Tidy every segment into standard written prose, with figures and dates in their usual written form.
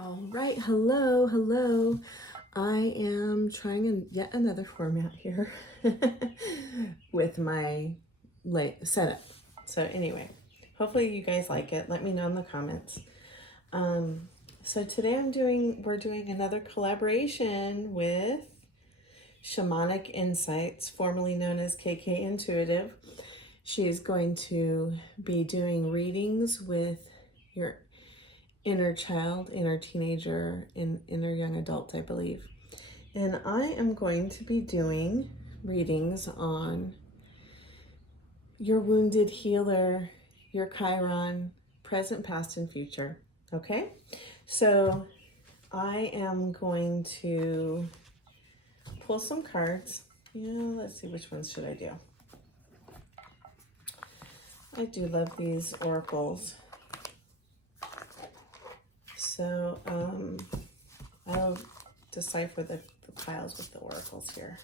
All right, hello. I am trying yet another format here with my setup. So anyway, hopefully you guys like it. Let me know in the comments. So today we're doing another collaboration with Shamanic Insights, formerly known as KK Intuitive. She is going to be doing readings with your inner child, inner teenager, and inner young adult, I believe. And I am going to be doing readings on your wounded healer, your Chiron, present, past, and future. Okay? So I am going to pull some cards. Let's see, which ones should I do? I do love these oracles. So I'll decipher the piles with the oracles here.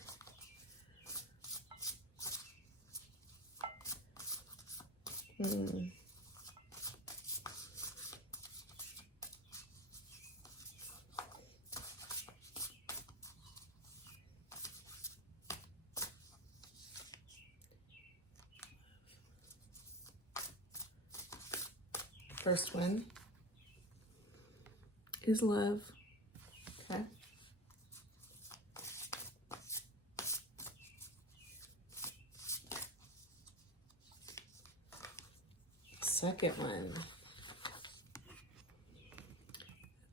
First one is love. Okay. Second one,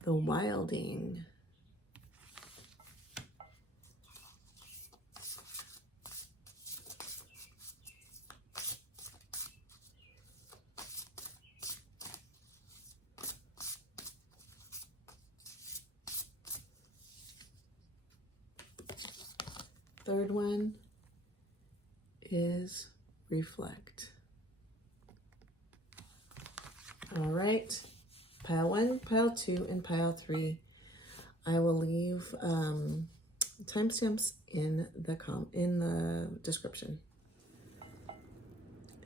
the wilding. Third one is reflect. All right, pile 1, pile 2, and pile 3. I will leave timestamps in the description.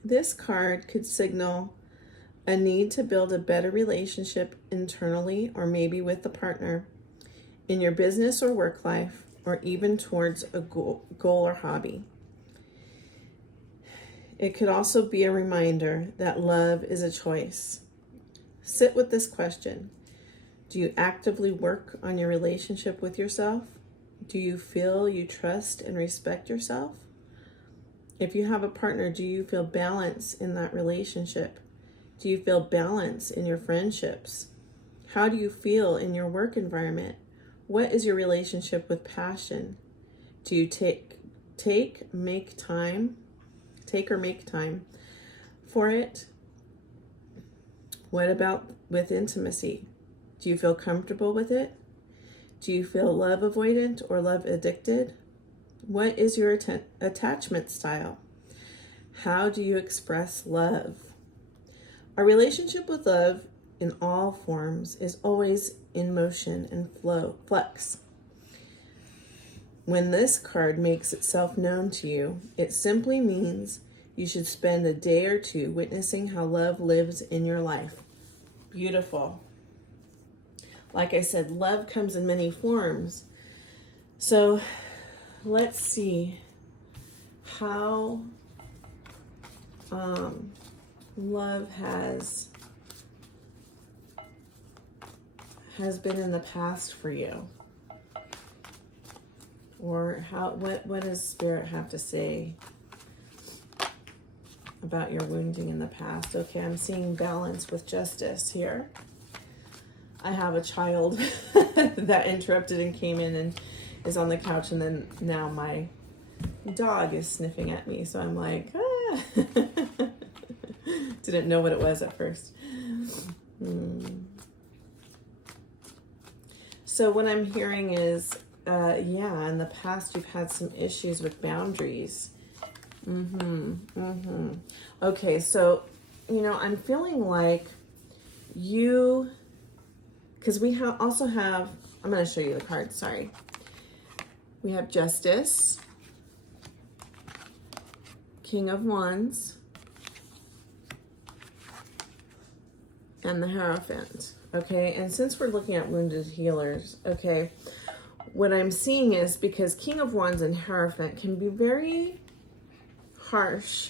This card could signal a need to build a better relationship internally, or maybe with the partner, in your business or work life, or even towards a goal or hobby. It could also be a reminder that love is a choice. Sit with this question. Do you actively work on your relationship with yourself? Do you feel you trust and respect yourself? If you have a partner, do you feel balance in that relationship? Do you feel balance in your friendships? How do you feel in your work environment? What is your relationship with passion? Do you take or make time for it? What about with intimacy? Do you feel comfortable with it? Do you feel love avoidant or love addicted? What is your attachment style? How do you express love? A relationship with love in all forms is always in motion and flux. When this card makes itself known to you, it simply means you should spend a day or two witnessing how love lives in your life. Beautiful. Like I said, love comes in many forms. So let's see how love has been in the past for you, or what does Spirit have to say about your wounding in the past? Okay, I'm seeing balance with justice here. I have a child that interrupted and came in and is on the couch, and then now my dog is sniffing at me, so I'm like, ah. Didn't know what it was at first. So what I'm hearing is, in the past you've had some issues with boundaries. Okay, so, I'm feeling like because we also have, I'm going to show you the card, sorry. We have Justice, King of Wands, and the Hierophant. Okay, and since we're looking at wounded healers, okay, what I'm seeing is because King of Wands and Hierophant can be very harsh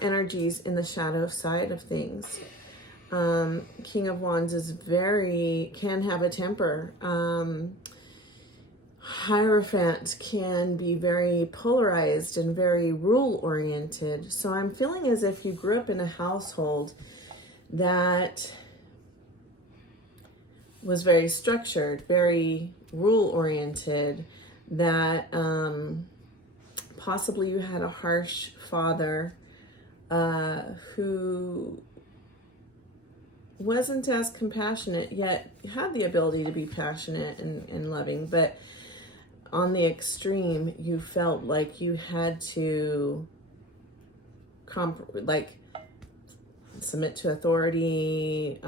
energies in the shadow side of things. King of Wands is can have a temper. Hierophant can be very polarized and very rule oriented. So I'm feeling as if you grew up in a household that was very structured, very rule oriented, that possibly you had a harsh father who wasn't as compassionate, yet had the ability to be passionate and loving, but on the extreme, you felt like you had to submit to authority.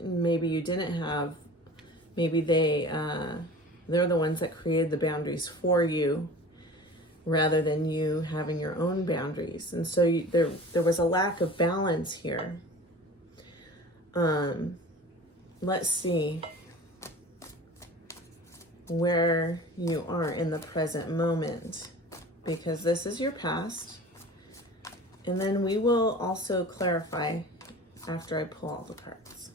Maybe you didn't have, maybe they're the ones that created the boundaries for you rather than you having your own boundaries. And so there was a lack of balance here. Let's see where you are in the present moment, because this is your past. And then we will also clarify after I pull all the cards.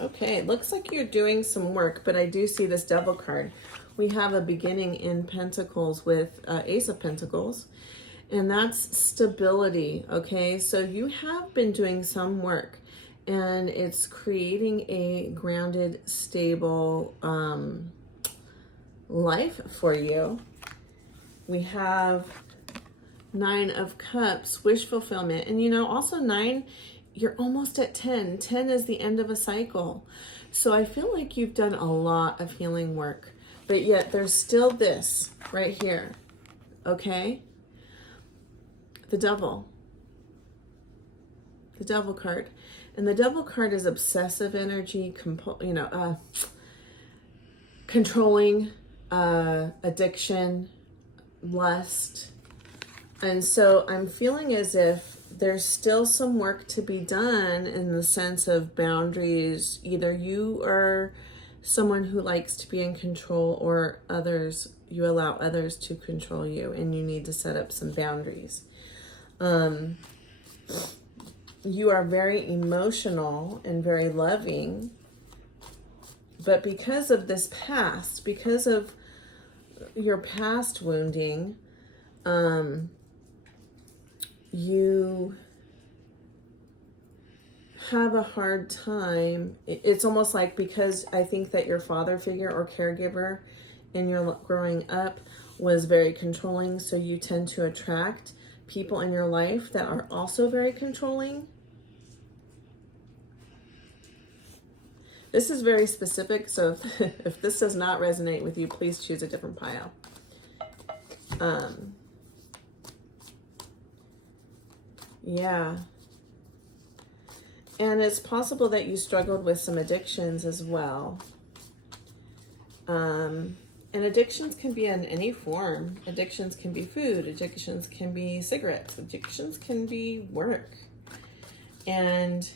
Okay, it looks like you're doing some work, but I do see this Devil card. We have a beginning in Pentacles with Ace of Pentacles, and that's stability, okay? So you have been doing some work, and it's creating a grounded, stable life for you. We have Nine of Cups, wish fulfillment, and also 9, you're almost at 10. 10 is the end of a cycle. So I feel like you've done a lot of healing work, but yet there's still this right here, okay? The Devil card. And the Devil card is obsessive energy, controlling, addiction, lust. And so I'm feeling as if there's still some work to be done in the sense of boundaries. Either you are someone who likes to be in control, or you allow others to control you, and you need to set up some boundaries. You are very emotional and very loving, but because of this past, because of your past wounding, you have a hard time. It's almost like, because I think that your father figure or caregiver in your growing up was very controlling, so you tend to attract people in your life that are also very controlling. This is very specific, so if this does not resonate with you, please choose a different pile. Yeah. And it's possible that you struggled with some addictions as well. And addictions can be in any form. Addictions can be food. Addictions can be cigarettes. Addictions can be work. And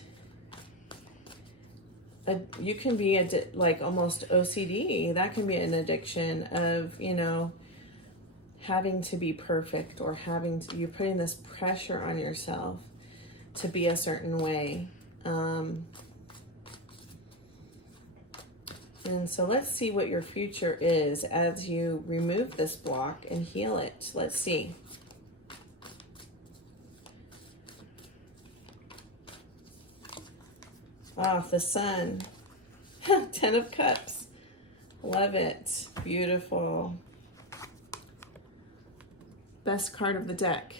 you can be like almost OCD. That can be an addiction of, having to be perfect, or you're putting this pressure on yourself to be a certain way. And so let's see what your future is as you remove this block and heal it. Let's see. Oh, the Sun. 10 of Cups. Love it. Beautiful. Best card of the deck.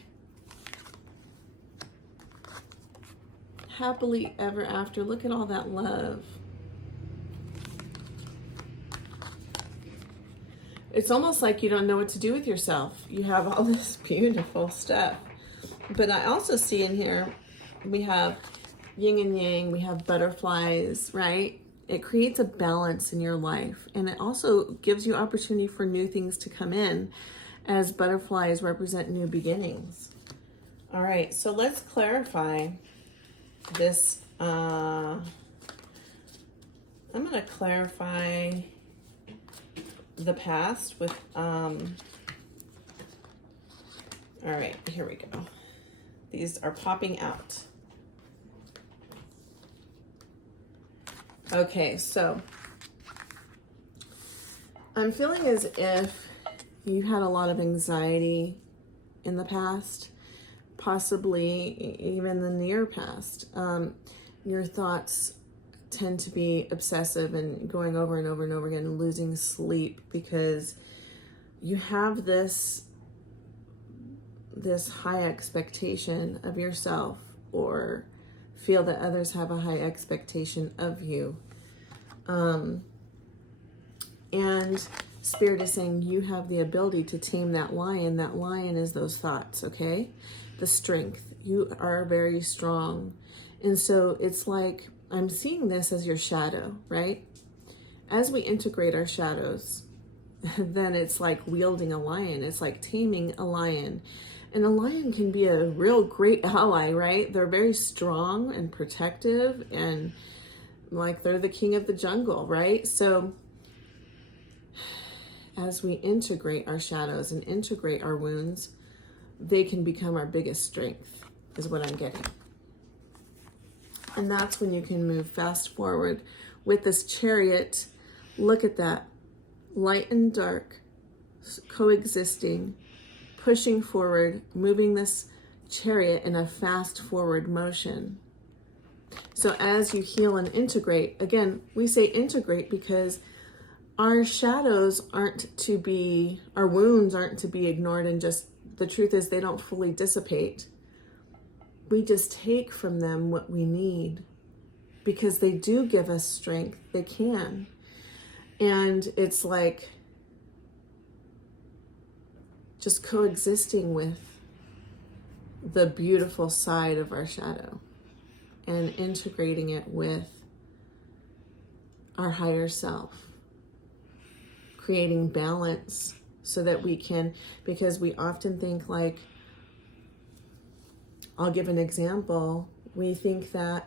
Happily ever after. Look at all that love. It's almost like you don't know what to do with yourself. You have all this beautiful stuff. But I also see in here, we have yin and yang, we have butterflies, right? It creates a balance in your life, and it also gives you opportunity for new things to come in, as butterflies represent new beginnings. All right, so let's clarify this. I'm going to clarify the past with, all right, here we go. These are popping out. Okay, so I'm feeling as if you had a lot of anxiety in the past, possibly even the near past. Your thoughts tend to be obsessive and going over and over and over again and losing sleep because you have this high expectation of yourself, or feel that others have a high expectation of you. And Spirit is saying you have the ability to tame that lion. That lion is those thoughts, okay? The strength. You are very strong. And so it's like, I'm seeing this as your shadow, right? As we integrate our shadows, then it's like wielding a lion. It's like taming a lion. And a lion can be a real great ally, right? They're very strong and protective, and like they're the king of the jungle, right? So as we integrate our shadows and integrate our wounds, they can become our biggest strength, is what I'm getting. And that's when you can move fast forward with this chariot. Look at that. Light and dark coexisting, pushing forward, moving this chariot in a fast forward motion. So as you heal and integrate, again, we say integrate because our shadows aren't to be, our wounds aren't to be ignored, and just the truth is they don't fully dissipate. We just take from them what we need because they do give us strength. They can. And it's like just coexisting with the beautiful side of our shadow and integrating it with our higher self, creating balance so that we can, because we often think like, I'll give an example. We think that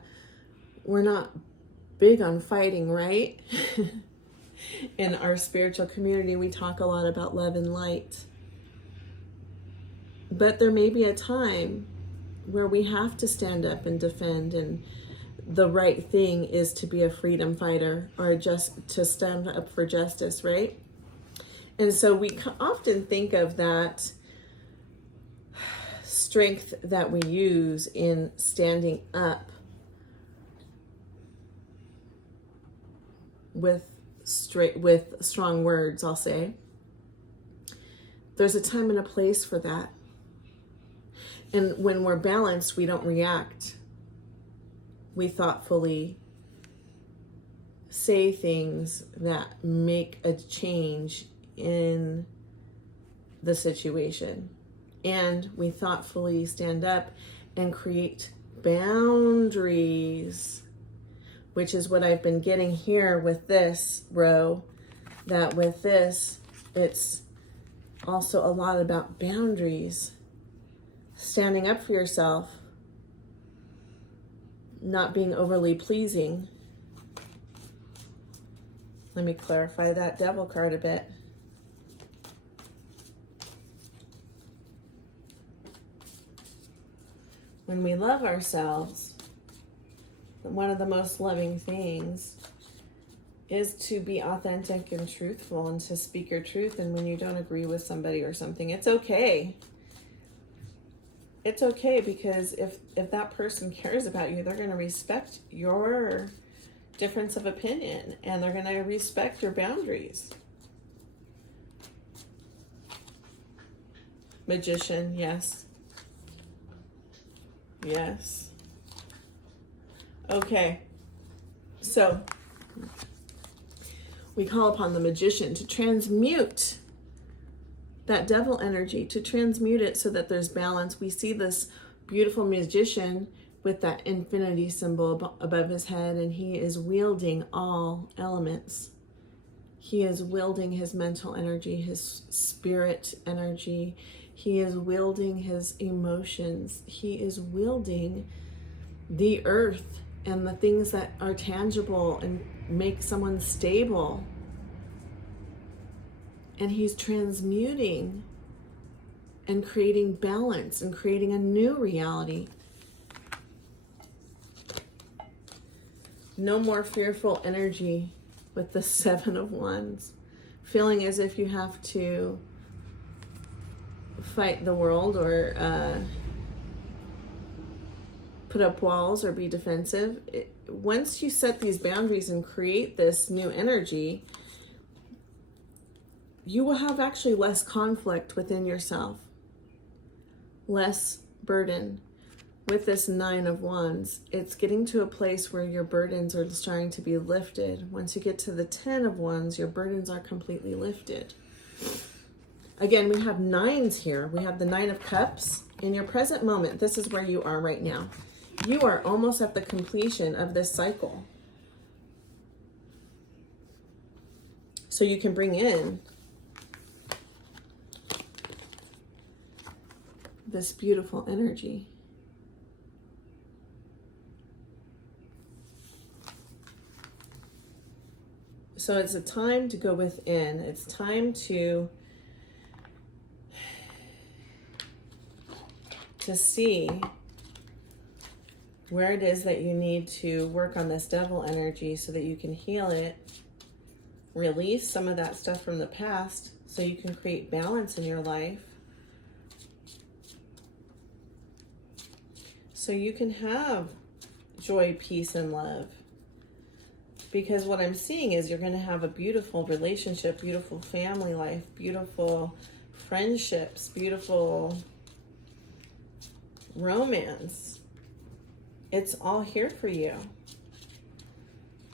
we're not big on fighting, right? In our spiritual community, we talk a lot about love and light. But there may be a time where we have to stand up and defend, and the right thing is to be a freedom fighter or just to stand up for justice, right? And so we often think of that strength that we use in standing up with strong words, I'll say. There's a time and a place for that. And when we're balanced, we don't react. We thoughtfully say things that make a change in the situation. And we thoughtfully stand up and create boundaries, which is what I've been getting here with this row, that with this, it's also a lot about boundaries, standing up for yourself, not being overly pleasing. Let me clarify that devil card a bit. When we love ourselves, one of the most loving things is to be authentic and truthful and to speak your truth. And when you don't agree with somebody or something, it's okay. It's okay, because if that person cares about you, they're going to respect your difference of opinion, and they're going to respect your boundaries. Magician, yes. Yes. Okay. So we call upon the magician to transmute that devil energy, to transmute it so that there's balance. We see this beautiful magician with that infinity symbol above his head, and he is wielding all elements. He is wielding his mental energy, his spirit energy. He is wielding his emotions. He is wielding the earth and the things that are tangible and make someone stable. And he's transmuting and creating balance and creating a new reality. No more fearful energy with the Seven of Wands, feeling as if you have to fight the world or put up walls or be defensive. Once you set these boundaries and create this new energy, you will have actually less conflict within yourself, less burden. With this Nine of Wands, it's getting to a place where your burdens are starting to be lifted. Once you get to the Ten of Wands, your burdens are completely lifted. Again, we have nines here. We have the Nine of Cups. In your present moment, this is where you are right now. You are almost at the completion of this cycle. So you can bring in this beautiful energy. So it's a time to go within. It's time to see where it is that you need to work on this devil energy so that you can heal it, release some of that stuff from the past so you can create balance in your life, so you can have joy, peace, and love. Because what I'm seeing is you're going to have a beautiful relationship, beautiful family life, beautiful friendships, beautiful romance. It's all here for you.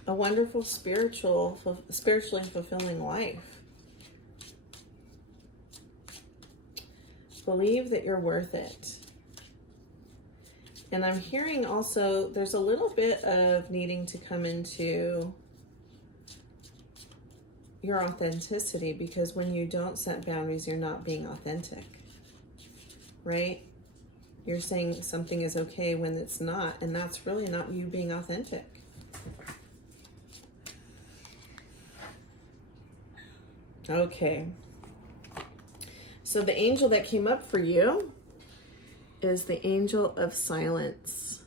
A wonderful spiritually fulfilling life. Believe that you're worth it. And I'm hearing also there's a little bit of needing to come into your authenticity, because when you don't set boundaries, you're not being authentic, right? You're saying something is okay when it's not, and that's really not you being authentic. Okay. So the angel that came up for you is the angel of silence.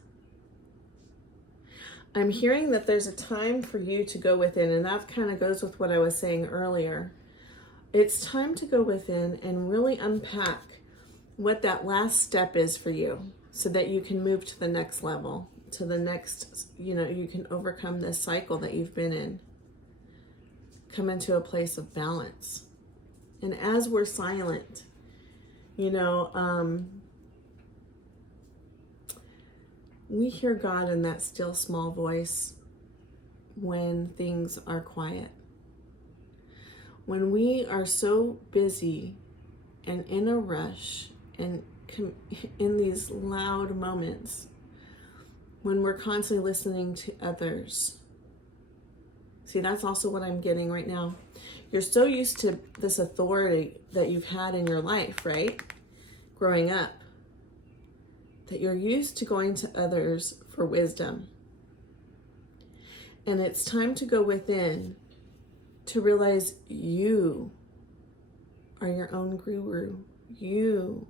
I'm hearing that there's a time for you to go within, and that kind of goes with what I was saying earlier. It's time to go within and really unpack what that last step is for you so that you can move to the next level, to the next, you can overcome this cycle that you've been in. Come into a place of balance. And as we're silent, we hear God in that still small voice when things are quiet. When we are so busy and in a rush and in these loud moments, when we're constantly listening to others. See, that's also what I'm getting right now. You're so used to this authority that you've had in your life, right? Growing up. That you're used to going to others for wisdom. And it's time to go within to realize you are your own guru. You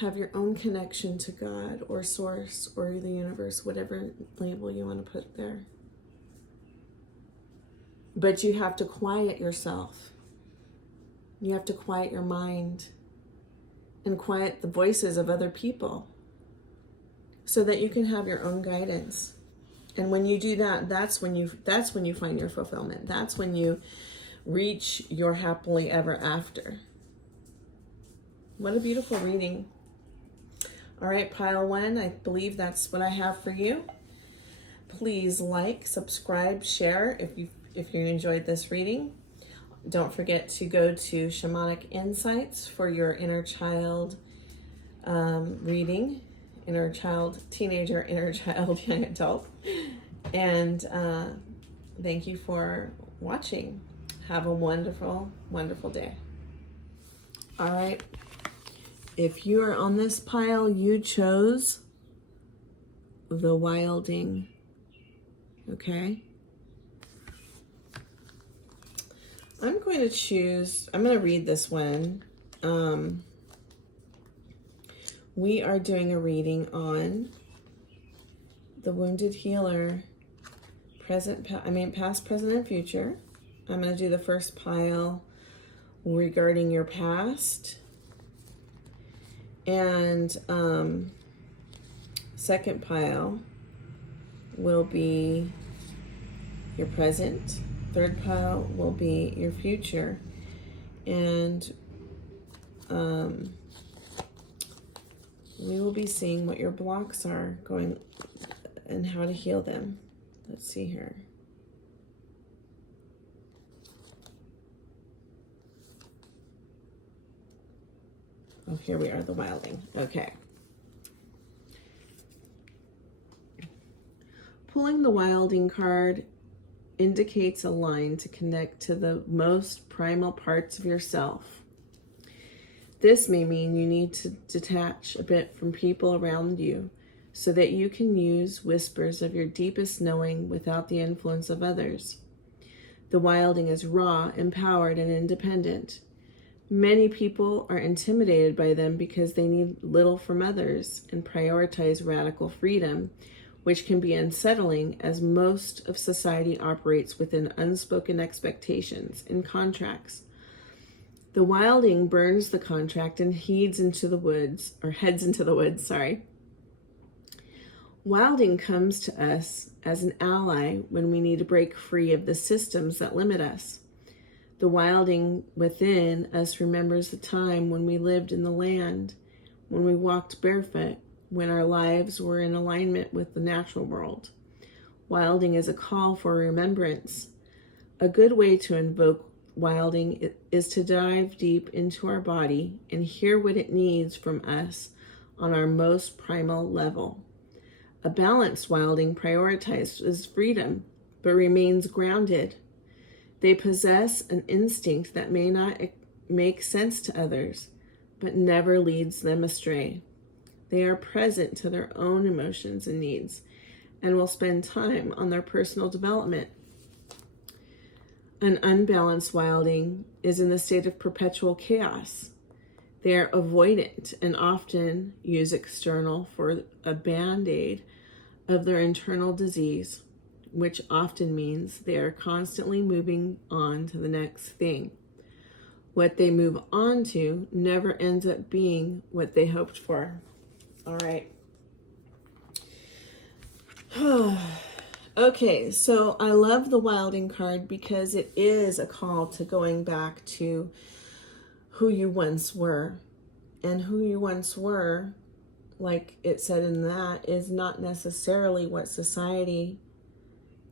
have your own connection to God or source or the universe, whatever label you want to put there. But you have to quiet yourself. You have to quiet your mind and quiet the voices of other people so that you can have your own guidance. And when you do that, that's when you find your fulfillment. That's when you reach your happily ever after. What a beautiful reading. All right, pile one, I believe that's what I have for you. Please like, subscribe, share if you enjoyed this reading. Don't forget to go to Shamanic Insights for your inner child reading inner child, teenager, inner child, young adult. And thank you for watching. Have a wonderful, wonderful day. All right. If you are on this pile, you chose the wilding. Okay. I'm going to read this one. We are doing a reading on the Wounded Healer, past, present, and future. I'm going to do the first pile regarding your past. And second pile will be your present. Third pile will be your future. And we will be seeing what your blocks are going and how to heal them. Let's see here. Oh, here we are, the wilding. Okay. Pulling the wilding card indicates a line to connect to the most primal parts of yourself. This may mean you need to detach a bit from people around you so that you can use whispers of your deepest knowing without the influence of others. The wilding is raw, empowered, and independent. Many people are intimidated by them because they need little from others and prioritize radical freedom, which can be unsettling as most of society operates within unspoken expectations and contracts. The wilding burns the contract and heads into the woods. Wilding comes to us as an ally when we need to break free of the systems that limit us. The wilding within us remembers the time when we lived in the land, when we walked barefoot, when our lives were in alignment with the natural world. Wilding is a call for remembrance. A good way to invoke wilding is to dive deep into our body and hear what it needs from us on our most primal level. A balanced wilding prioritizes freedom, but remains grounded. They possess an instinct that may not make sense to others, but never leads them astray. They are present to their own emotions and needs and will spend time on their personal development. An unbalanced wilding is in the state of perpetual chaos. They are avoidant and often use external for a band-aid of their internal disease, which often means they are constantly moving on to the next thing. What they move on to never ends up being what they hoped for. All right. Okay, so I love the wilding card because it is a call to going back to who you once were. And who you once were, like it said in that, is not necessarily what society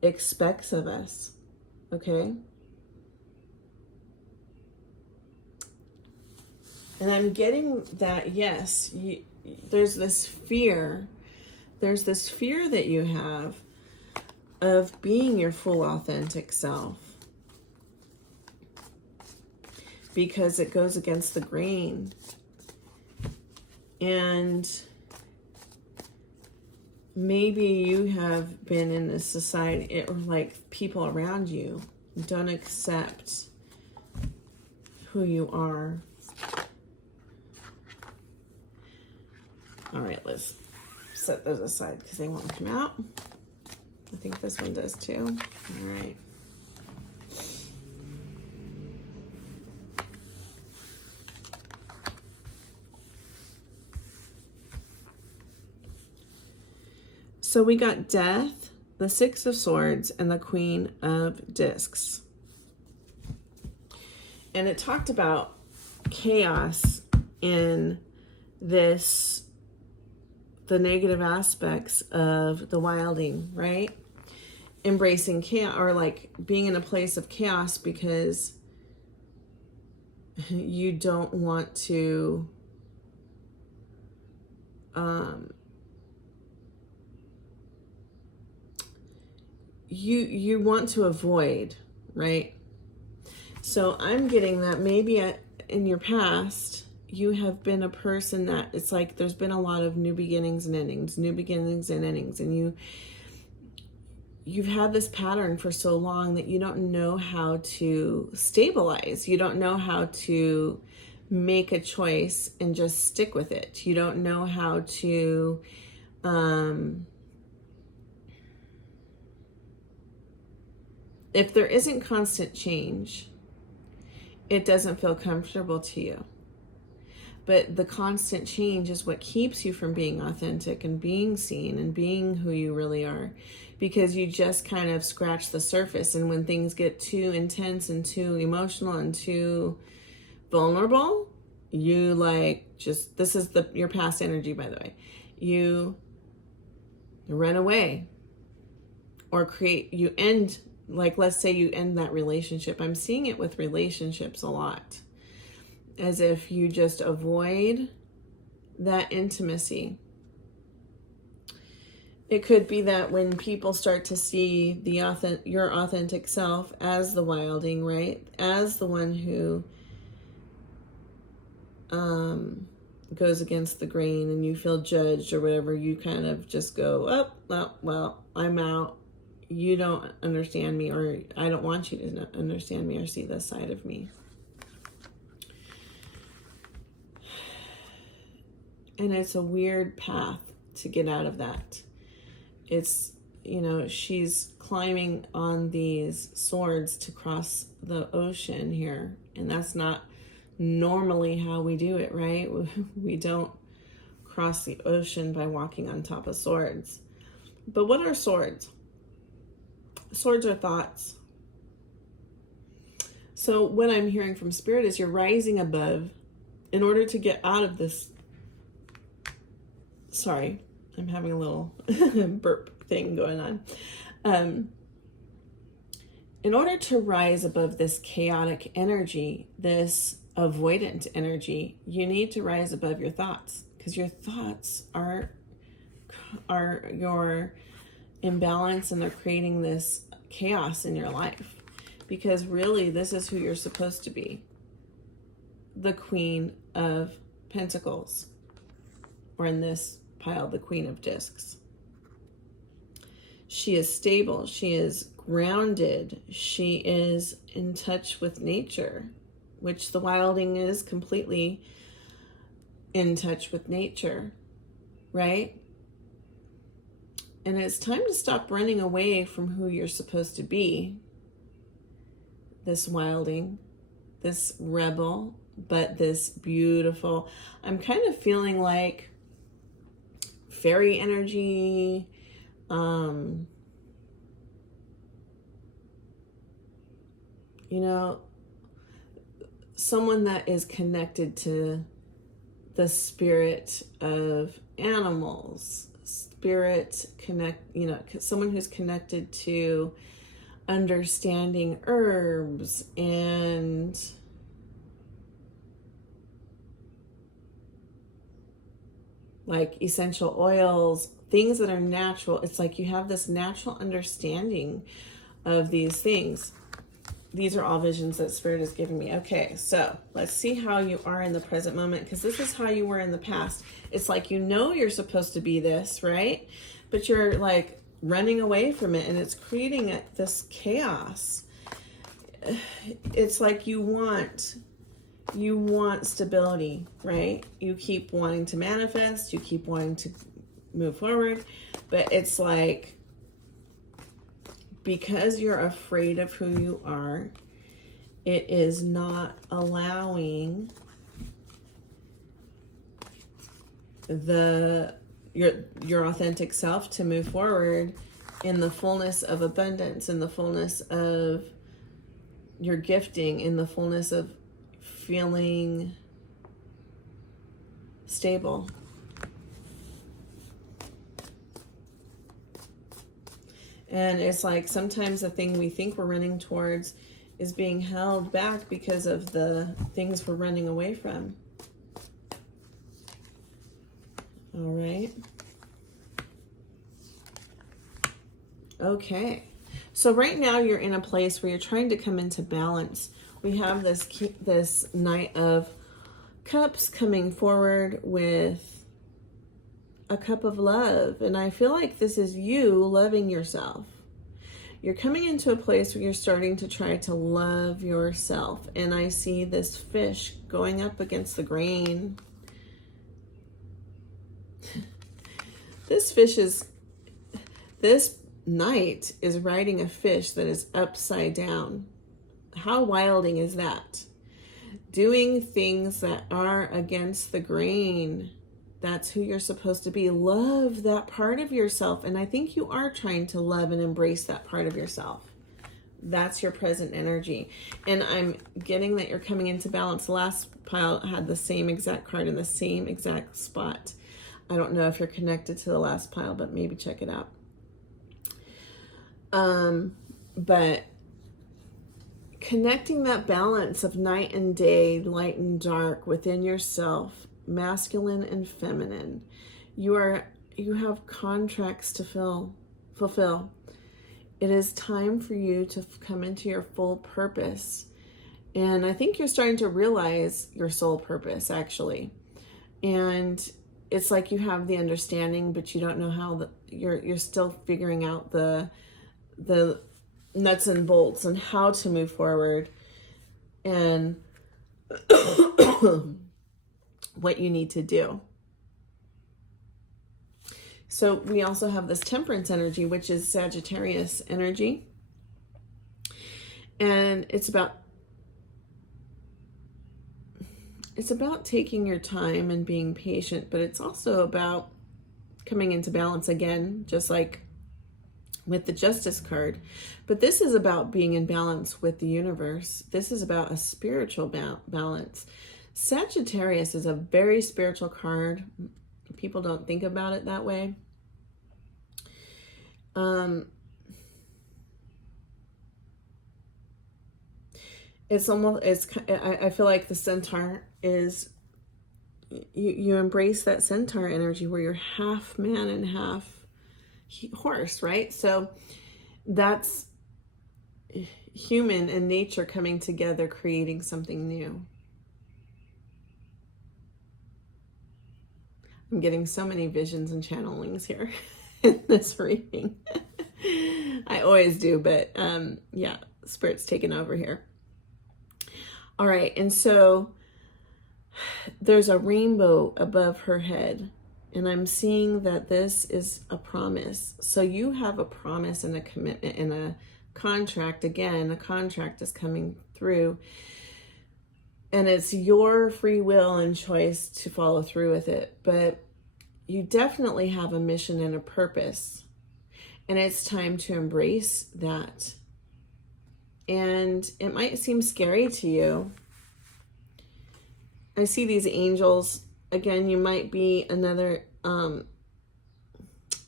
expects of us. Okay? And I'm getting that, yes, there's this fear. There's this fear that you have of being your full authentic self because it goes against the grain. And maybe you have been in a society, or like people around you don't accept who you are. All right, let's set those aside because they won't come out. I think this one does too. All right. So we got Death, the Six of Swords, and the Queen of Discs. And it talked about chaos in this, the negative aspects of the wilding, right? Embracing chaos, or like being in a place of chaos because you don't want to you want to avoid, right? So I'm getting that maybe in your past, you have been a person that it's like there's been a lot of new beginnings and endings, and you've had this pattern for so long that you don't know how to stabilize. You don't know how to make a choice and just stick with it. You don't know how to if there isn't constant change, it doesn't feel comfortable to you. But the constant change is what keeps you from being authentic and being seen and being who you really are, because you just kind of scratch the surface. And when things get too intense and too emotional and too vulnerable, you this is your past energy, by the way. You run away or you end, let's say you end that relationship. I'm seeing it with relationships a lot, as if you just avoid that intimacy. It could be that when people start to see your authentic self as the wilding, right? As the one who goes against the grain and you feel judged or whatever, you kind of just go, well, I'm out. You don't understand me, or I don't want you to understand me or see this side of me. And it's a weird path to get out of that. It's, she's climbing on these swords to cross the ocean here. And that's not normally how we do it, right? We don't cross the ocean by walking on top of swords. But what are swords? Swords are thoughts. So what I'm hearing from Spirit is you're rising above in order to get out of this. Sorry, I'm having a little burp thing going on. In order to rise above this chaotic energy, this avoidant energy, you need to rise above your thoughts, because your thoughts are your imbalance, and they're creating this chaos in your life, because really this is who you're supposed to be, the Queen of Pentacles, or in this pile, the Queen of Discs. She is stable, she is grounded, she is in touch with nature, which the wilding is completely in touch with nature, right? And it's time to stop running away from who you're supposed to be. This wilding, this rebel, but this beautiful. I'm kind of feeling like fairy energy. Someone that is connected to the spirit of animals. Someone who's connected to understanding herbs and essential oils, things that are natural. It's like you have this natural understanding of these things. These are all visions that Spirit is giving me. Okay, so let's see how you are in the present moment, because this is how you were in the past. It's like you're supposed to be this, right? But you're running away from it, and it's creating this chaos. It's like you want stability, right? You keep wanting to manifest, you keep wanting to move forward, but it's like, because you're afraid of who you are, it is not allowing your authentic self to move forward in the fullness of abundance, in the fullness of your gifting, in the fullness of feeling stable. And it's like sometimes the thing we think we're running towards is being held back because of the things we're running away from. All right. Okay. So right now you're in a place where you're trying to come into balance. We have this Knight of Cups coming forward with a cup of love. And I feel like this is you loving yourself. You're coming into a place where you're starting to try to love yourself. And I see this fish going up against the grain. This knight is riding a fish that is upside down. How wilding is that? Doing things that are against the grain. That's who you're supposed to be. Love that part of yourself. And I think you are trying to love and embrace that part of yourself. That's your present energy. And I'm getting that you're coming into balance. The last pile had the same exact card in the same exact spot. I don't know if you're connected to the last pile, but maybe check it out. But connecting that balance of night and day, light and dark within yourself, masculine and feminine. You have contracts to fulfill. It is time for you to come into your full purpose. And I think you're starting to realize your soul purpose, actually. And it's like you have the understanding, but you don't know how you're still figuring out the nuts and bolts and how to move forward and what you need to do. So we also have this temperance energy, which is Sagittarius energy. And it's about taking your time and being patient, but it's also about coming into balance again, just like with the Justice card. But this is about being in balance with the universe. This is about a spiritual balance. Sagittarius is a very spiritual card. People don't think about it that way. I feel like the centaur is, you embrace that centaur energy where you're half man and half horse, right? So that's human and nature coming together, creating something new. I'm getting so many visions and channelings here in this reading. I always do, but yeah, Spirit's taken over here. All right, and so there's a rainbow above her head, and I'm seeing that this is a promise. So you have a promise and a commitment and a contract. Again, a contract is coming through, and it's your free will and choice to follow through with it. But you definitely have a mission and a purpose, and it's time to embrace that. And it might seem scary to you. I see these angels. Again, you might be another...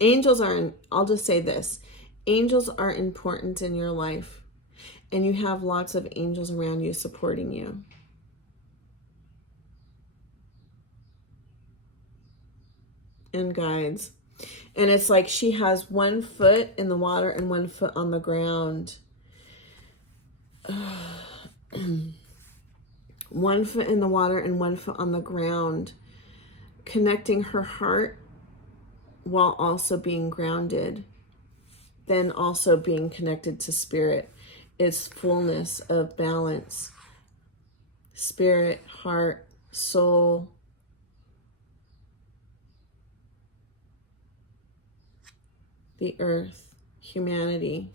angels are... I'll just say this. Angels are important in your life. And you have lots of angels around you supporting you. And guides. And it's like she has one foot in the water and one foot on the ground. One foot in the water and one foot on the ground, connecting her heart while also being grounded, then also being connected to spirit. It's fullness of balance. Spirit, heart, soul. The earth, humanity.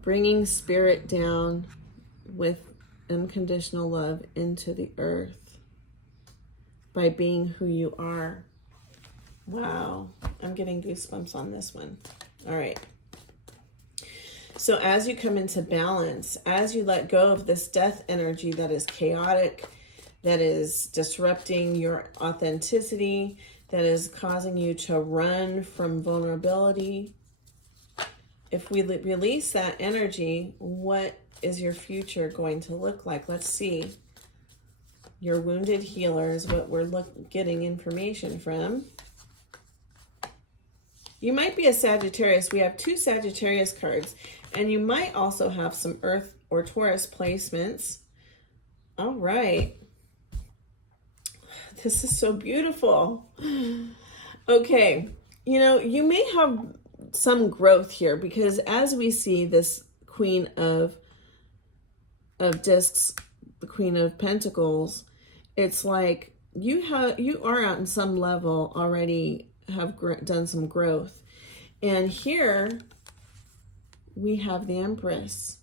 Bringing spirit down with unconditional love into the earth by being who you are. Wow, I'm getting goosebumps on this one. All right. So as you come into balance, as you let go of this death energy that is chaotic, that is disrupting your authenticity, that is causing you to run from vulnerability, if we release that energy, what is your future going to look like? Let's see. Your wounded healer is what we're getting information from. You might be a Sagittarius. We have 2 Sagittarius cards, and you might also have some Earth or Taurus placements. All right. This is so beautiful. Okay. You know, you may have some growth here because as we see this Queen of Discs, the Queen of Pentacles, it's like you are at some level already have done some growth. And here we have the Empress.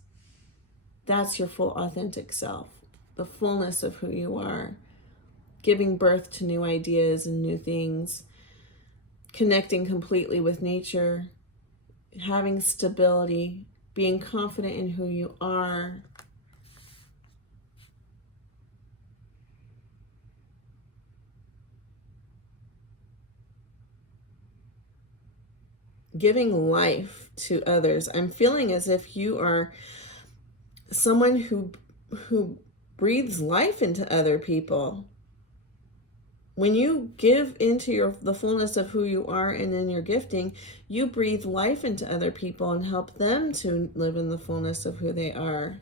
That's your full authentic self, the fullness of who you are, giving birth to new ideas and new things, connecting completely with nature, having stability, being confident in who you are. Giving life to others. I'm feeling as if you are someone who breathes life into other people. When you give into the fullness of who you are and in your gifting, you breathe life into other people and help them to live in the fullness of who they are.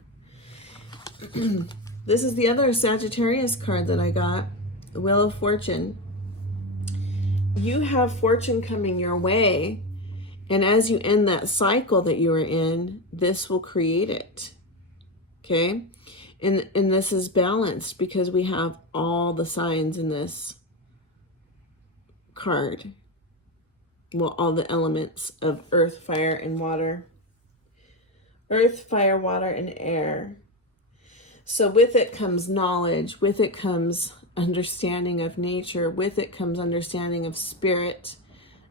This is the other Sagittarius card that I got, Wheel of Fortune. You have fortune coming your way, and as you end that cycle that you are in, this will create it. Okay? And this is balanced because we have all the signs in this card. Well, all the elements of earth, fire, and water. Earth, fire, water, and air. So with it comes knowledge. With it comes understanding of nature. With it comes understanding of spirit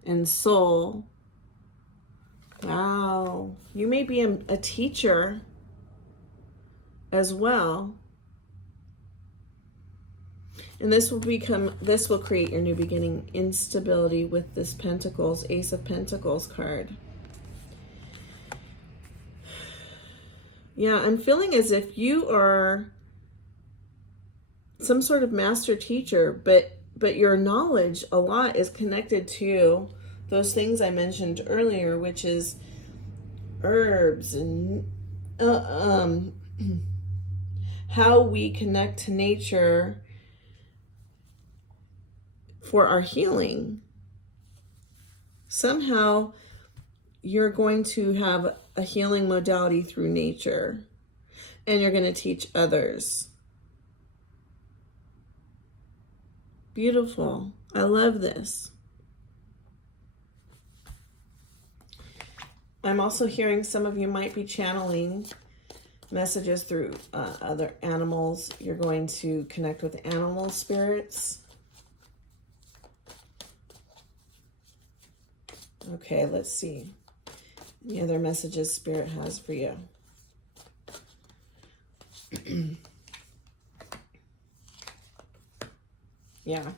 and soul. Wow. You may be a teacher as well. And this will create your new beginning, instability with this Pentacles, Ace of Pentacles card. Yeah, I'm feeling as if you are some sort of master teacher, but your knowledge a lot is connected to those things I mentioned earlier, which is herbs and how we connect to nature for our healing. Somehow you're going to have a healing modality through nature, and you're going to teach others. Beautiful. I love this. I'm also hearing some of you might be channeling messages through other animals. You're going to connect with animal spirits. Okay, let's see. Any other messages Spirit has for you? Yeah.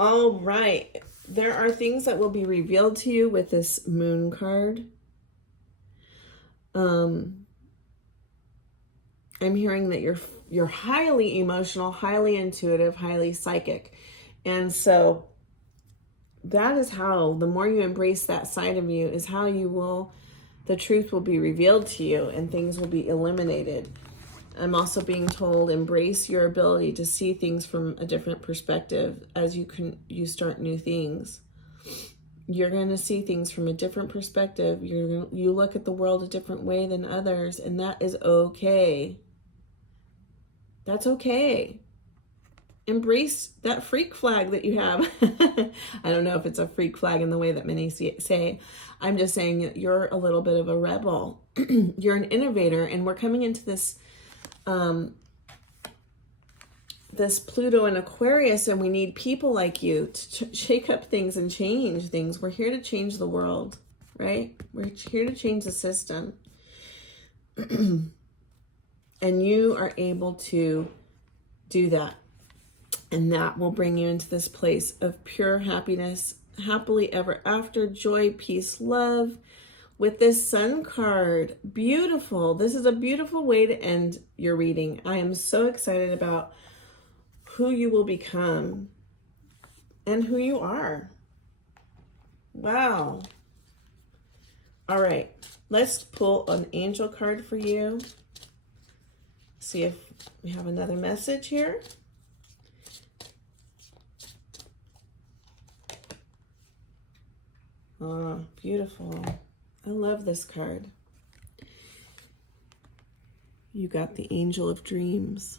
All right. There are things that will be revealed to you with this Moon card. I'm hearing that you're highly emotional, highly intuitive, highly psychic. And so that is how, the more you embrace that side of you, is how the truth will be revealed to you and things will be eliminated. I'm also being told, embrace your ability to see things from a different perspective as you start new things. You're going to see things from a different perspective. You look at the world a different way than others, and that is okay. That's okay. Embrace that freak flag that you have. I don't know if it's a freak flag in the way that many say. I'm just saying that you're a little bit of a rebel. You're an innovator, and we're coming into this this Pluto and Aquarius, and we need people like you to shake up things and change things. We're here to change the world, right? We're here to change the system. And you are able to do that. And that will bring you into this place of pure happiness, happily ever after, joy, peace, love. With this Sun card, beautiful. This is a beautiful way to end your reading. I am so excited about who you will become and who you are. Wow. All right. Let's pull an angel card for you. See if we have another message here. Oh, beautiful. I love this card. You got the Angel of Dreams.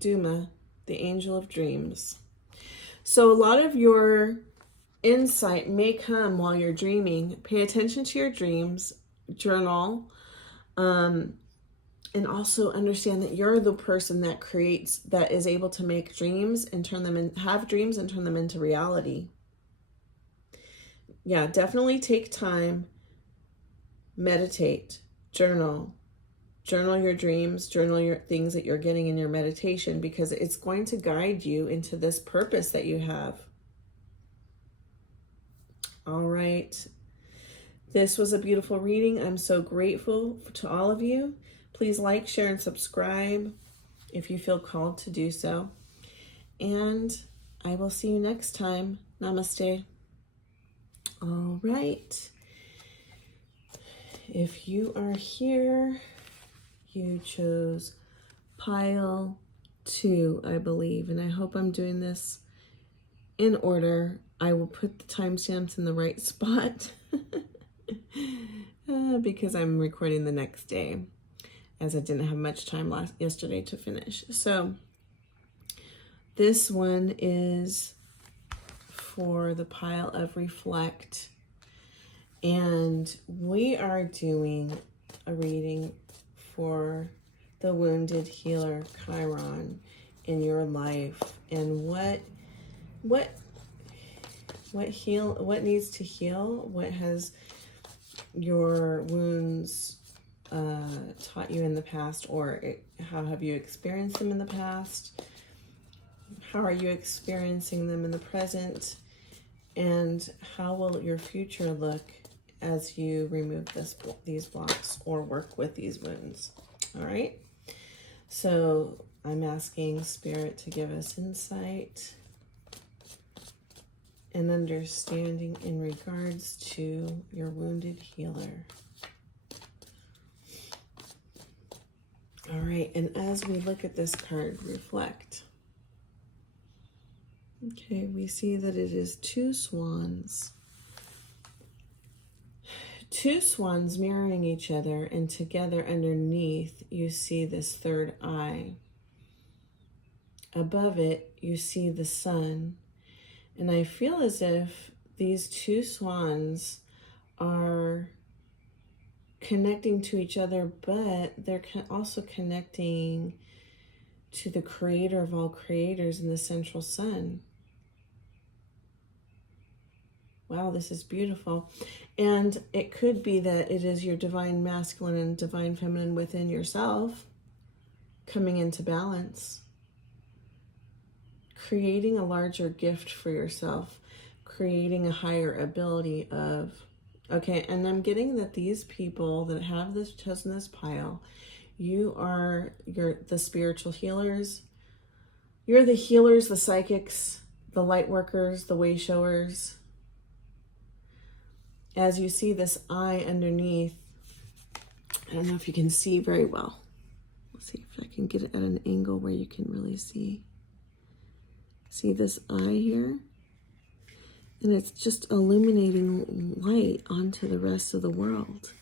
Duma, the Angel of Dreams. So a lot of your insight may come while you're dreaming. Pay attention to your dreams, journal, and also understand that you're the person that creates, that is able to make dreams and turn them in, have dreams and turn them into reality. Yeah, definitely take time, meditate, journal your dreams, journal your things that you're getting in your meditation, because it's going to guide you into this purpose that you have. All right. This was a beautiful reading. I'm so grateful to all of you. Please like, share, and subscribe if you feel called to do so. And I will see you next time. Namaste. All right. If you are here, you chose pile 2, I believe. And I hope I'm doing this in order. I will put the timestamps in the right spot because I'm recording the next day, as I didn't have much time yesterday to finish. So this one is for the pile of reflect, and we are doing a reading for the wounded healer Chiron in your life, and what needs to heal, what has your wounds taught you in the past, or how have you experienced them in the past, how are you experiencing them in the present, and how will your future look as you remove these blocks or work with these wounds. All right, so I'm asking Spirit to give us insight and understanding in regards to your wounded healer. All right, and as we look at this card, reflect. Okay, we see that it is 2 swans. 2 swans mirroring each other, and together underneath you see this third eye. Above it you see the sun, and I feel as if these 2 swans are connecting to each other, but they're also connecting to the creator of all creators and the central sun. Wow, this is beautiful. And it could be that it is your divine masculine and divine feminine within yourself coming into balance, creating a larger gift for yourself, creating a higher ability of, okay, and I'm getting that these people that have chosen this pile, you're the spiritual healers. You're the healers, the psychics, the light workers, the way showers. As you see this eye underneath, I don't know if you can see very well. Let's see if I can get it at an angle where you can really see. See this eye here? And it's just illuminating light onto the rest of the world.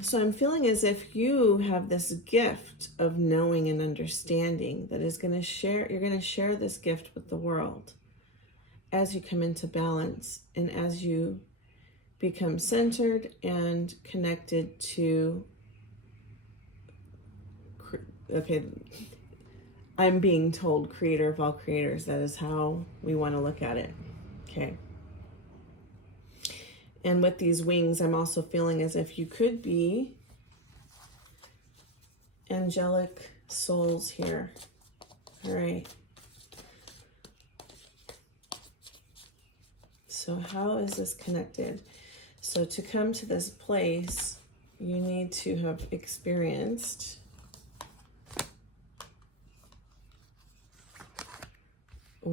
So I'm feeling as if you have this gift of knowing and understanding that is going to share, you're going to share this gift with the world as you come into balance and as you become centered and connected to, okay, I'm being told creator of all creators. That is how we want to look at it. Okay. And with these wings, I'm also feeling as if you could be angelic souls here. All right. So how is this connected? So to come to this place, you need to have experienced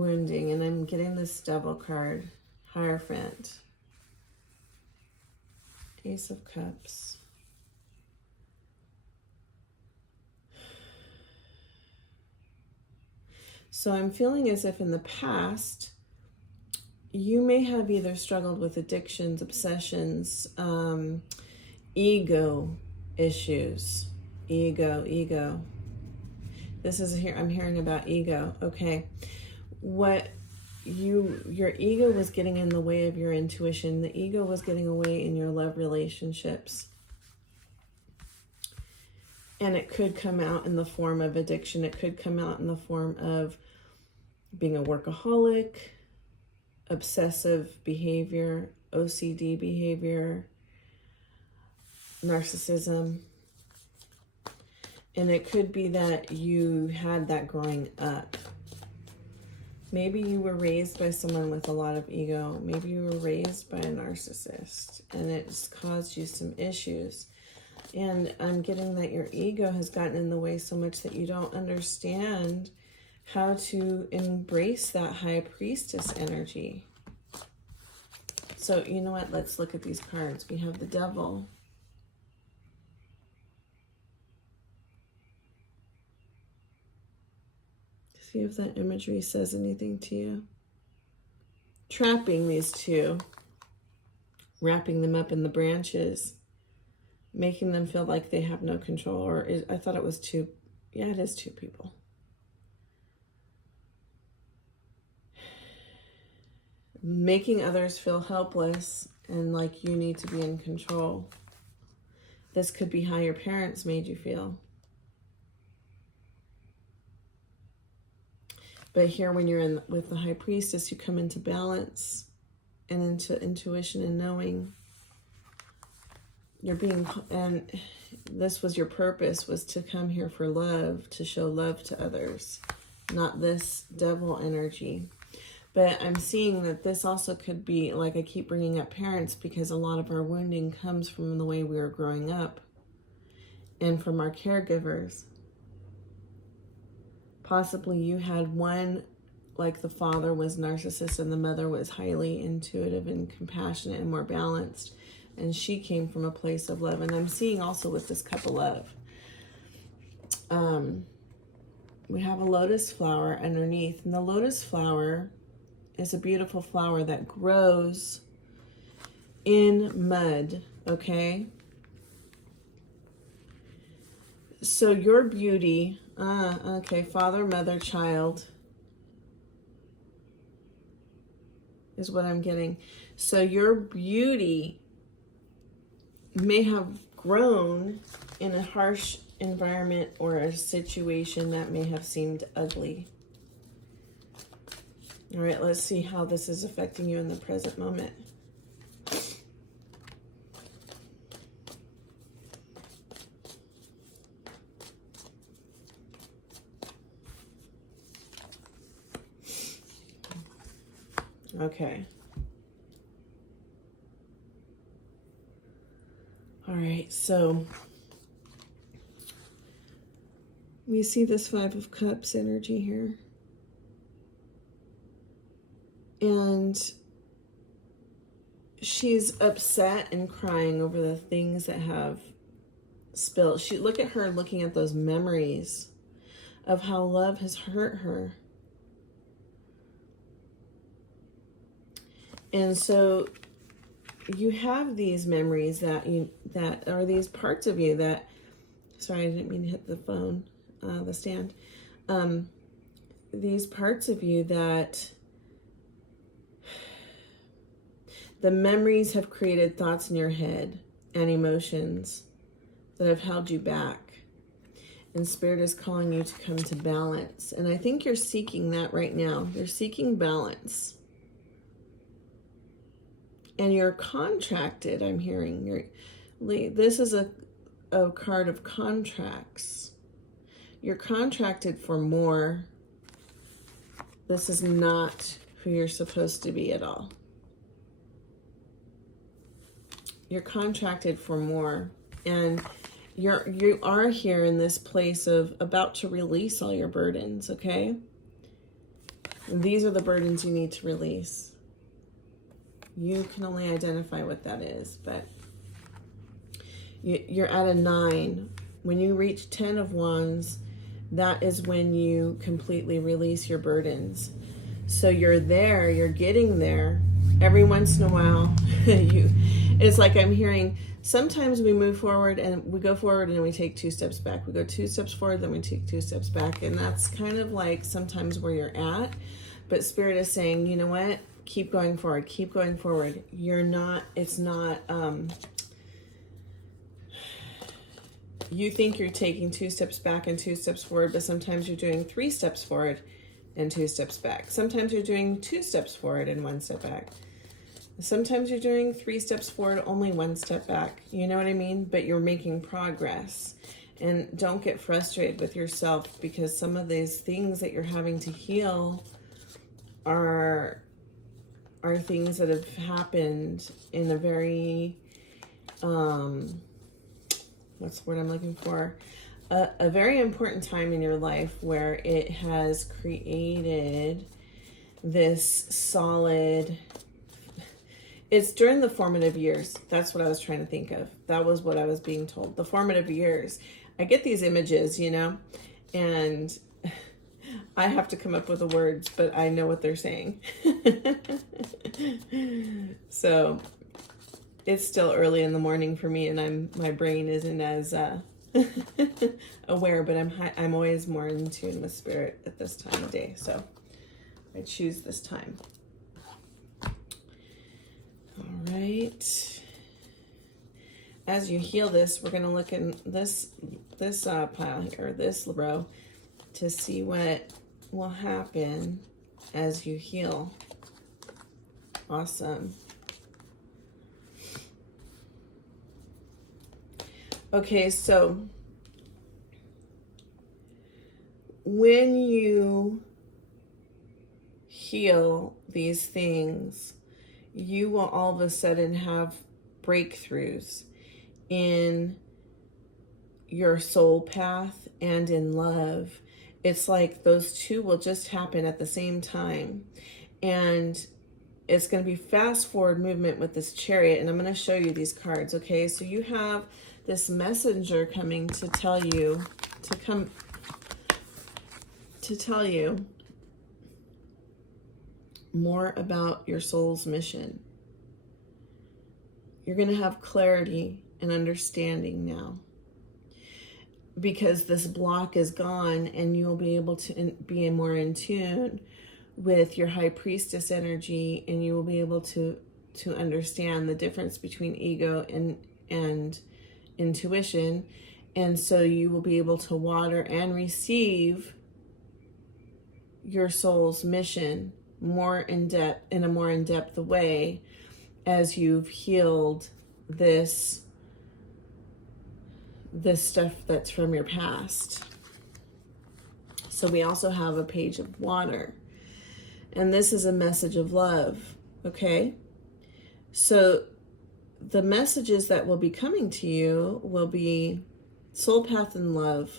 wounding, and I'm getting this Devil card, Hierophant, Ace of Cups. So I'm feeling as if in the past, you may have either struggled with addictions, obsessions, ego issues. Ego. This is here, I'm hearing about ego. Okay. Your ego was getting in the way of your intuition. The ego was getting away in your love relationships. And it could come out in the form of addiction. It could come out in the form of being a workaholic, obsessive behavior, OCD behavior, narcissism. And it could be that you had that growing up. Maybe you were raised by someone with a lot of ego. Maybe you were raised by a narcissist and it's caused you some issues. And I'm getting that your ego has gotten in the way so much that you don't understand how to embrace that high priestess energy. So you know what? Let's look at these cards. We have the Devil. See if that imagery says anything to you. Trapping these two, wrapping them up in the branches, making them feel like they have no control. Or I thought it was two. Yeah, it is two people. Making others feel helpless and like you need to be in control. This could be how your parents made you feel. But here when you're in with the High Priestess, you come into balance and into intuition and knowing. You're being, and this was your purpose, was to come here for love, to show love to others, not this devil energy. But I'm seeing that this also could be, like I keep bringing up parents, because a lot of our wounding comes from the way we were growing up and from our caregivers. Possibly you had one, like the father was narcissist and the mother was highly intuitive and compassionate and more balanced. And she came from a place of love. And I'm seeing also with this Cup of Love, we have a lotus flower underneath. And the lotus flower is a beautiful flower that grows in mud, okay? So your beauty, okay, father, mother, child is what I'm getting. So your beauty may have grown in a harsh environment or a situation that may have seemed ugly. All right, let's see how this is affecting you in the present moment. Okay. All right, so we see this Five of Cups energy here. And she's upset and crying over the things that have spilled. Look at her looking at those memories of how love has hurt her. And so you have these memories that are these parts of you that, sorry, I didn't mean to hit the phone, the stand. These parts of you that the memories have created thoughts in your head and emotions that have held you back. And Spirit is calling you to come to balance. And I think you're seeking that right now. You're seeking balance. And you're contracted, I'm hearing. This is a card of contracts. You're contracted for more. This is not who you're supposed to be at all. You're contracted for more. And you are here in this place of about to release all your burdens, okay? These are the burdens you need to release. You can only identify what that is, but you're at a 9. When you reach 10 of Wands, that is when you completely release your burdens. So you're there, you're getting there. Every once in a while, it's like I'm hearing, sometimes we move forward and we go forward and we take 2 steps back. We go 2 steps forward, then we take 2 steps back. And that's kind of like sometimes where you're at. But Spirit is saying, you know what? Keep going forward. Keep going forward. It's not, you think you're taking 2 steps back and 2 steps forward, but sometimes you're doing 3 steps forward and 2 steps back. Sometimes you're doing 2 steps forward and 1 step back. Sometimes you're doing 3 steps forward, only 1 step back. You know what I mean? But you're making progress. And don't get frustrated with yourself, because some of these things that you're having to heal are things that have happened in a very, what's the word I'm looking for? A very important time in your life where it has created this solid, it's during the formative years. That's what I was trying to think of. That was what I was being told. The formative years. I get these images, and I have to come up with the words, but I know what they're saying. So it's still early in the morning for me, and my brain isn't as aware, but I'm always more in tune with Spirit at this time of day. So I choose this time. All right. As you heal this, we're going to look in this pile here, this row, to see what will happen as you heal. Awesome. Okay, so when you heal these things, you will all of a sudden have breakthroughs in your soul path and in love. It's like those two will just happen at the same time. And it's going to be fast forward movement with this Chariot. And I'm going to show you these cards, okay? So you have this messenger coming to tell you, to tell you more about your soul's mission. You're going to have clarity and understanding now, because this block is gone, and you'll be able to be more in tune with your high priestess energy, and you will be able to understand the difference between ego and intuition. And so you will be able to water and receive your soul's mission more in depth, in a more in-depth way, as you've healed this stuff that's from your past. So we also have a page of water, and this is a message of love. Okay, so the messages that will be coming to you will be soul path and love.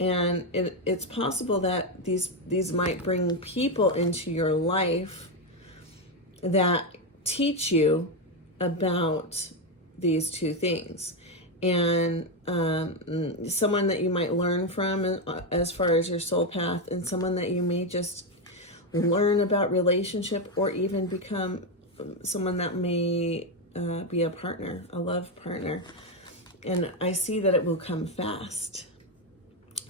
And it's possible that these might bring people into your life that teach you about these two things. And someone that you might learn from as far as your soul path, and someone that you may just learn about relationship, or even become someone that may be a partner, a love partner. And I see that it will come fast.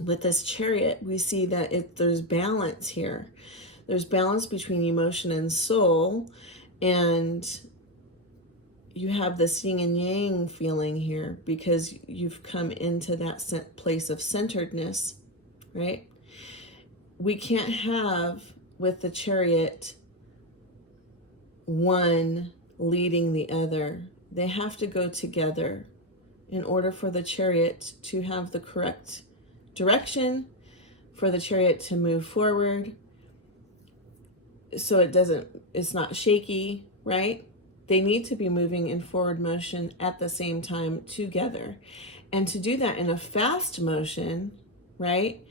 With this Chariot, we see that there's balance here. There's balance between emotion and soul, and you have this yin and yang feeling here, because you've come into that place of centeredness, right? We can't have, with the Chariot, one leading the other. They have to go together in order for the Chariot to have the correct direction, for the Chariot to move forward, so it's not shaky, right? They need to be moving in forward motion at the same time together. And to do that in a fast motion, right,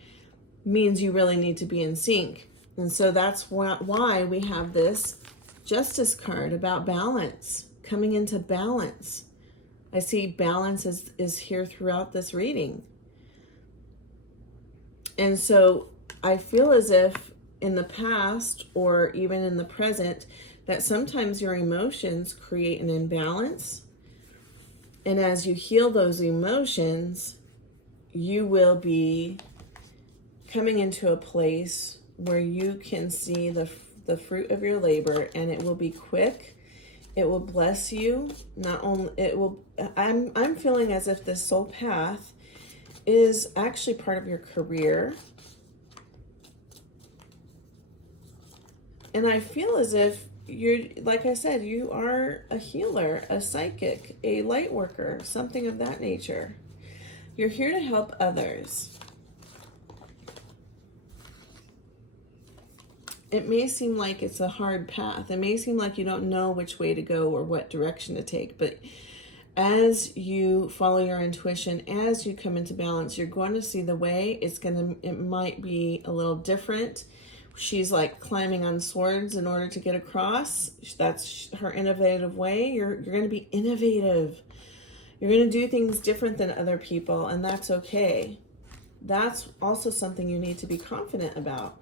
means you really need to be in sync. And so that's why we have this Justice card about balance, coming into balance. I see balance is here throughout this reading. And so I feel as if in the past or even in the present that sometimes your emotions create an imbalance. And as you heal those emotions, you will be coming into a place where you can see the fruit of your labor, and it will be quick. It will bless you. Not only it will, I'm feeling as if this soul path is actually part of your career. And I feel as if you're, like I said, you are a healer, a psychic, a light worker, something of that nature. You're here to help others. It may seem like it's a hard path. It may seem like you don't know which way to go or what direction to take. But as you follow your intuition, as you come into balance, you're going to see the way. It might be a little different. She's like climbing on swords in order to get across. That's her innovative way. You're going to be innovative. You're going to do things different than other people, and that's okay. That's also something you need to be confident about.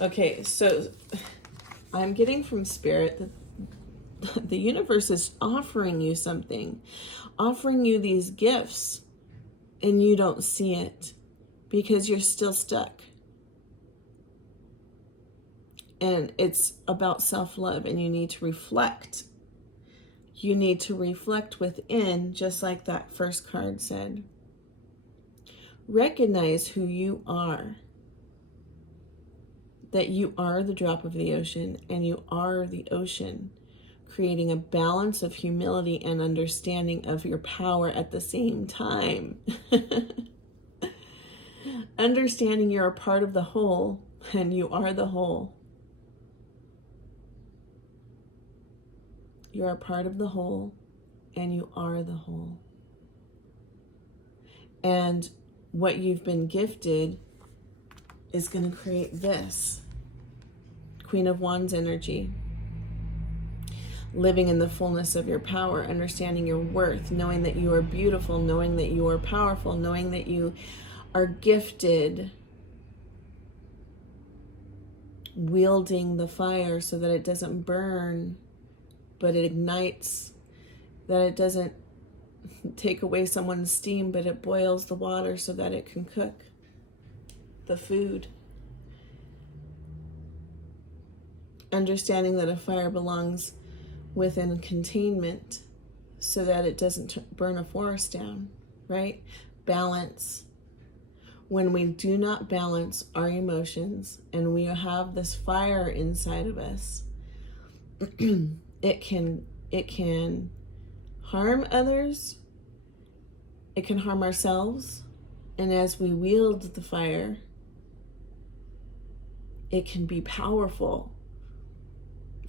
Okay, so I'm getting from Spirit that the universe is offering you something, offering you these gifts, and you don't see it because you're still stuck. And it's about self-love, and you need to reflect. You need to reflect within, just like that first card said. Recognize who you are. That you are the drop of the ocean, and you are the ocean, creating a balance of humility and understanding of your power at the same time. Understanding you're a part of the whole, and you are the whole. You're a part of the whole, and you are the whole. And what you've been gifted is going to create this. Queen of Wands energy. Living in the fullness of your power, understanding your worth, knowing that you are beautiful, knowing that you are powerful, knowing that you are gifted. Wielding the fire so that it doesn't burn, but it ignites. That it doesn't take away someone's steam, but it boils the water so that it can cook the food. Understanding that a fire belongs within containment so that it doesn't burn a forest down, right? Balance. When we do not balance our emotions and we have this fire inside of us, it can harm others. It can harm ourselves. And as we wield the fire, it can be powerful.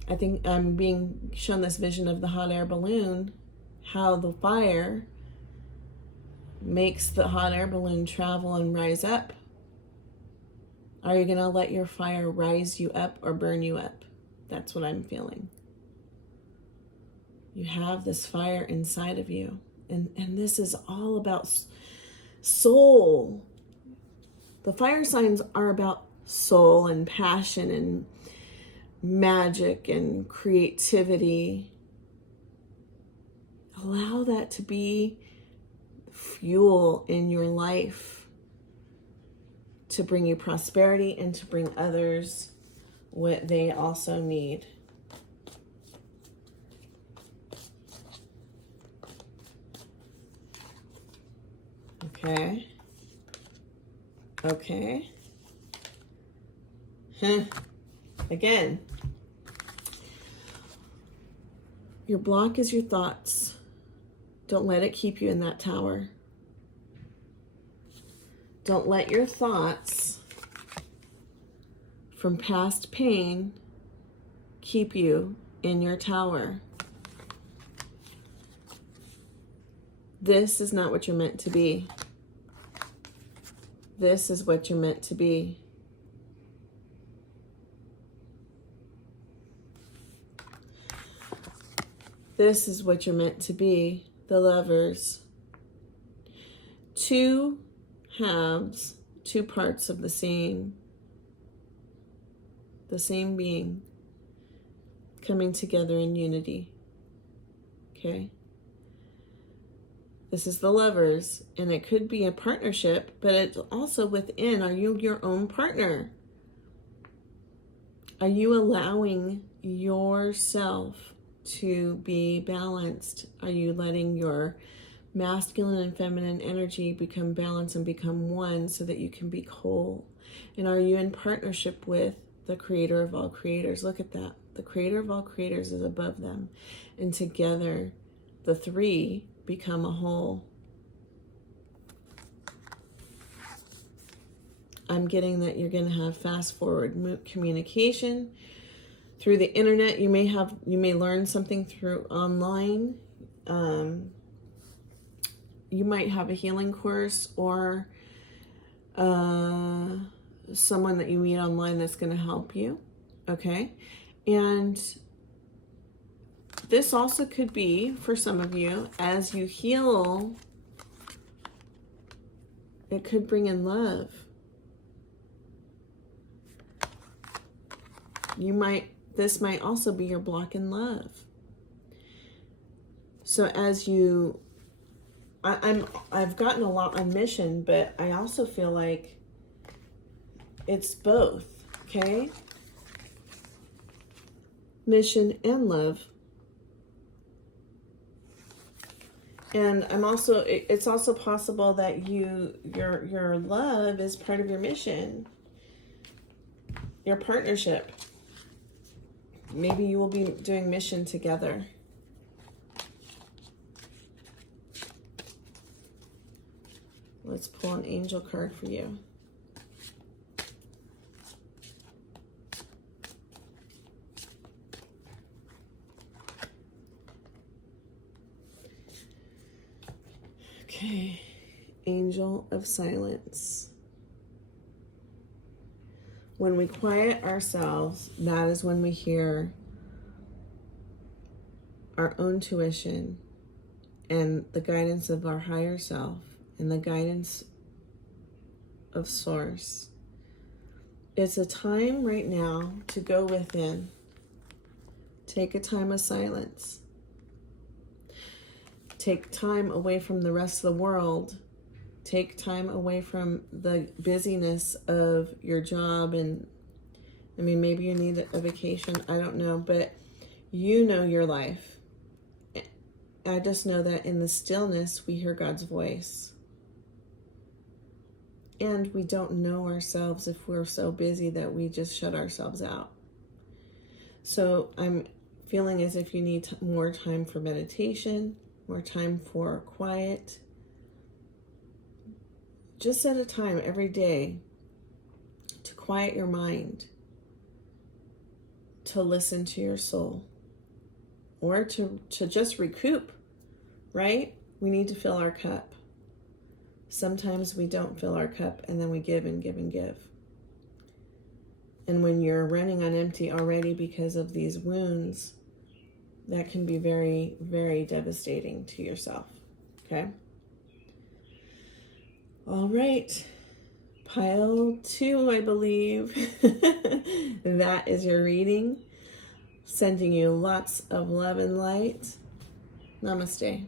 I think I'm being shown this vision of the hot air balloon, how the fire makes the hot air balloon travel and rise up. Are you going to let your fire rise you up or burn you up? That's what I'm feeling. You have this fire inside of you. And this is all about soul. The fire signs are about soul and passion and magic and creativity. Allow that to be fuel in your life to bring you prosperity and to bring others what they also need. Okay. Again, your block is your thoughts. Don't let it keep you in that tower. Don't let your thoughts from past pain keep you in your tower. This is not what you're meant to be. This is what you're meant to be. This is what you're meant to be, the Lovers. Two halves, two parts of the same being coming together in unity. Okay? This is the Lovers, and it could be a partnership, but it's also within. Are you your own partner? Are you allowing yourself to be balanced? Are you letting your masculine and feminine energy become balanced and become one so that you can be whole? And are you in partnership with the creator of all creators? Look at that. The creator of all creators is above them. And together, the three become a whole. I'm getting that you're going to have fast forward communication through the internet. You may learn something through online. You might have a healing course or someone that you meet online that's going to help you. Okay. And this also could be, for some of you, as you heal, it could bring in love. This might also be your block in love. So as I've gotten a lot on mission, but I also feel like it's both, okay? Mission and love. And it's also possible that your love is part of your mission, your partnership. Maybe you will be doing mission together. Let's pull an angel card for you. Okay, Angel of Silence. When we quiet ourselves, that is when we hear our own tuition and the guidance of our higher self and the guidance of Source. It's a time right now to go within. Take a time of silence. Take time away from the rest of the world. Take time away from the busyness of your job. And I mean, maybe you need a vacation. I don't know, but you know your life. I just know that in the stillness, we hear God's voice. And we don't know ourselves if we're so busy that we just shut ourselves out. So I'm feeling as if you need more time for meditation, more time for quiet. Just set a time every day to quiet your mind, to listen to your soul, or to just recoup, right? We need to fill our cup. Sometimes we don't fill our cup and then we give and give and give. And when you're running on empty already because of these wounds, that can be very, very devastating to yourself, okay? All right, pile 2, I believe. That is your reading. Sending you lots of love and light. Namaste.